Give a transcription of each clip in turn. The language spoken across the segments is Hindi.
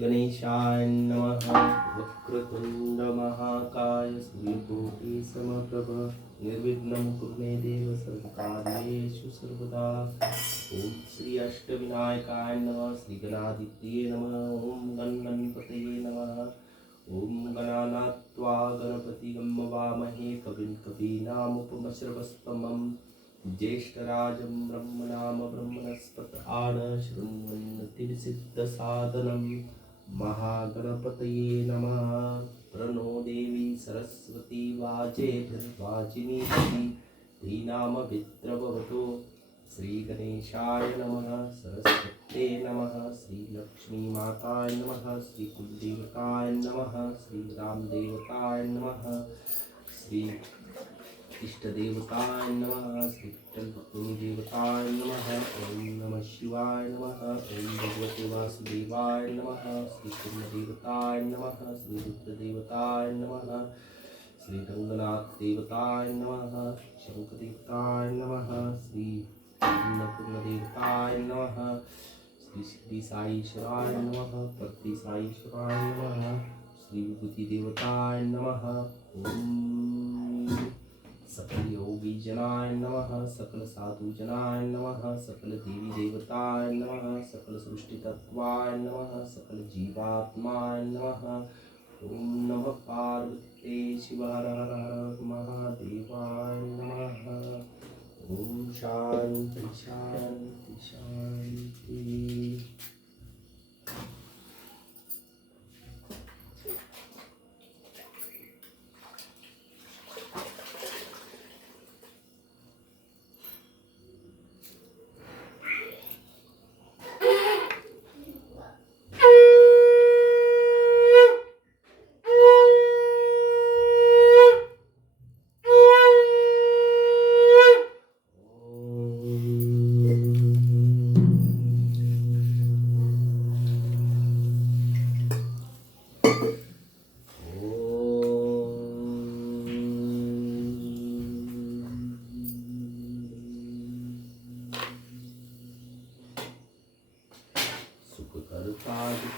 श्रीगणेशाय नमः। वक्रतुण्डमहाकाय सूर्यकोटिसमप्रभ निर्विघ्नं कुर्मे देव सर्वकार्येषु सर्वदा ॐ श्री अष्टविनायकाय नमः। श्रीगणादित्ये नमः ॐ गणगणपतये नमः ॐ गणानात्वा गणपतिगं वामहे कविं कवीनामुपमश्रवस्तमम् ज्येष्ठराजं ब्रह्मणाम ब्रह्मणस्पत आण शृण्वन्नतिसिद्धसादनं महागणपतये नमः। प्रणो देवी सरस्वती वाचे वाजेभिर्वाजिनीपति श्रीनामभिद्रवतो श्रीगणेशाय नमः। सरस्वत्ये नमः। श्रीलक्ष्मीमाताय नमः। श्रीकुलदेवताय नमः। श्रीरामदेवताय नमः। श्री इष्टदेवताय नमः श्रीविठ्ठलदेवताय नमः, ॐ नमः शिवाय नमः, ॐ भगवते वासुदेवाय नमः, श्रीकृष्णदेवताय नमः, श्रीरुद्रदेवताय नमः श्रीरङ्गनाथदेवताय नमः शङ्खदेवताय नमः श्री अन्नपूर्णदेवताय नमः श्री श्री साईश्वराय नमः प्रति साईश्वराय नमः श्री विभूतिदेवताय नमः, ॐ सकल योगी जनाय नमः, सकल साधु जनाय नमः, सकल देवी देवताय नमः नमः, सकल जीवात्माय नम। ओम नमः पार्वते शिव हर हर हर महादेवाय नमः। ओम शांति शांति।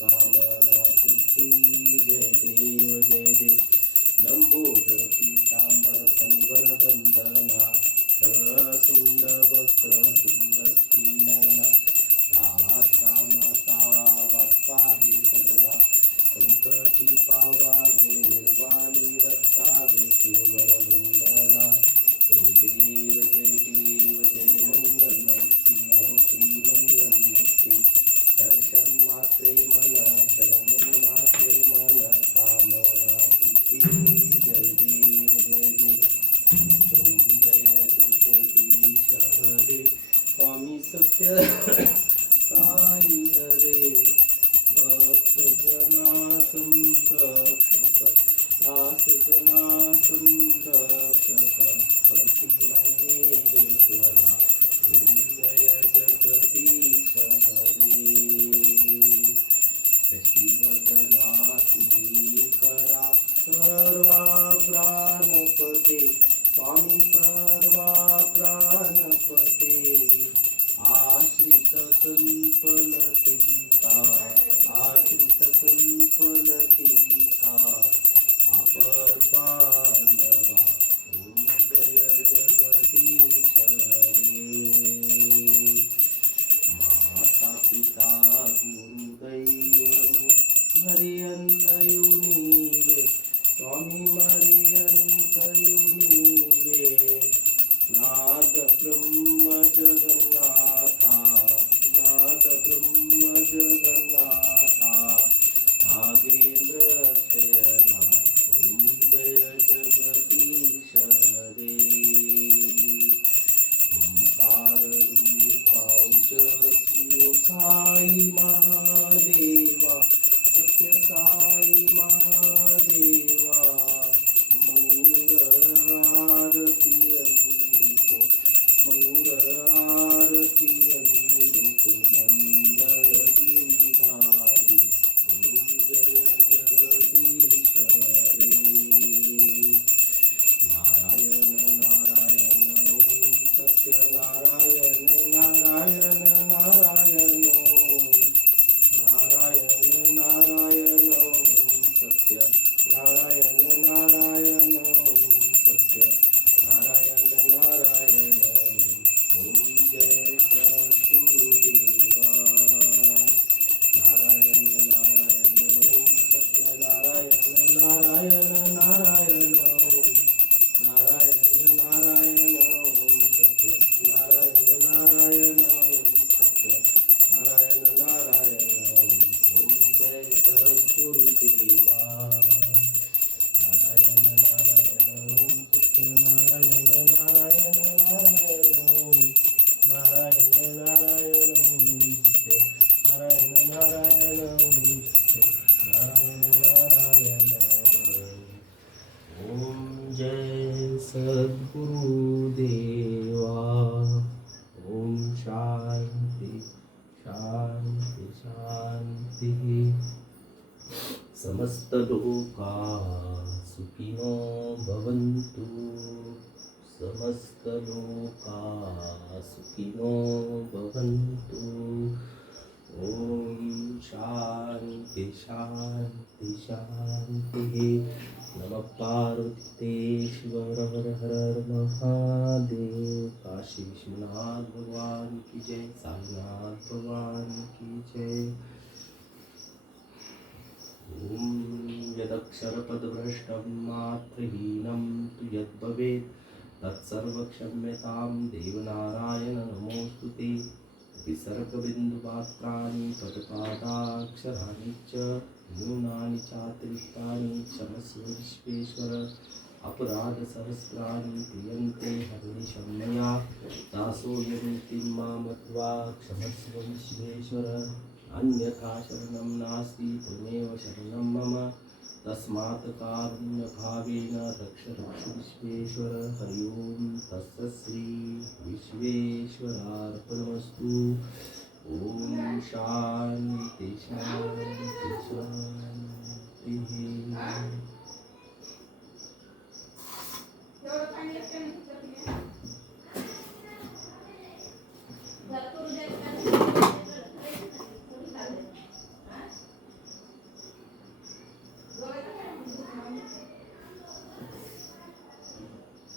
कामना पूर्ती जय देव जय देव लंबोदर पीतांबर फणिवर बंदना सुंद वक्र तुंड स्त्रीनयना दाश्रामता वाटपा हे सदना संकटी पावावे निर्वाणी रक्षावे शिववर वंदना जय देव जय देव सत्य साई हरे भक्त जना संरक्षक जना संरक्षक पति महेश्वरा ओम जय जगदीश हरे शशिवदना श्रीकरा सर्वा प्राणपते स्वामी सर्वा प्राणपते आश्रित कल्पलतिका आश्रित साई महादेवा सत्य साई महादेवा नारायण नारायण ओम ओम जय सद्गुरुदेवा नारायण नारायण ओम सत्य नारायण नारायण नारायण ओम नारायण नारायण ओम सत्य नारायण नारायण ओम सत्य नारायण नारायण समस्तलोका सुखिनो भवन्तु समस्तलोका सुखिनो भवन्तु ॐ शान्ति शान्ति, शान्तिः। नमः पार्वतीश्वर हर हर महादेव। काशी विश्वनाथ भगवान की जय, साईनाथ भगवान की जय। ॐ यदक्षरपदभ्रष्टं मात्रहीनं तु यद्भवेत्, तत्सर्वक्षम्यतां देवनारायण नमोऽस्तु ते। विसर्गबिन्दुमात्राणि पदपादाक्षराणि च, न्यूनानि चातिरिक्तानि क्षमस्व विश्वेश्वर अपराधसहस्राणि क्रियन्ते हर्निशं मया दासोऽयमिति मामत्वा क्षमस्व विश्वेश्वर अन्यथा शरणं नास्ति त्वमेव शरणं मम। तस्मात् कारुण्यभावेन रक्ष रक्ष विश्वेश्वर हरि ओं तस्य श्री विश्वेश्वरार्पणमस्तु ॐ शान्ति शान्ति शान्तिः।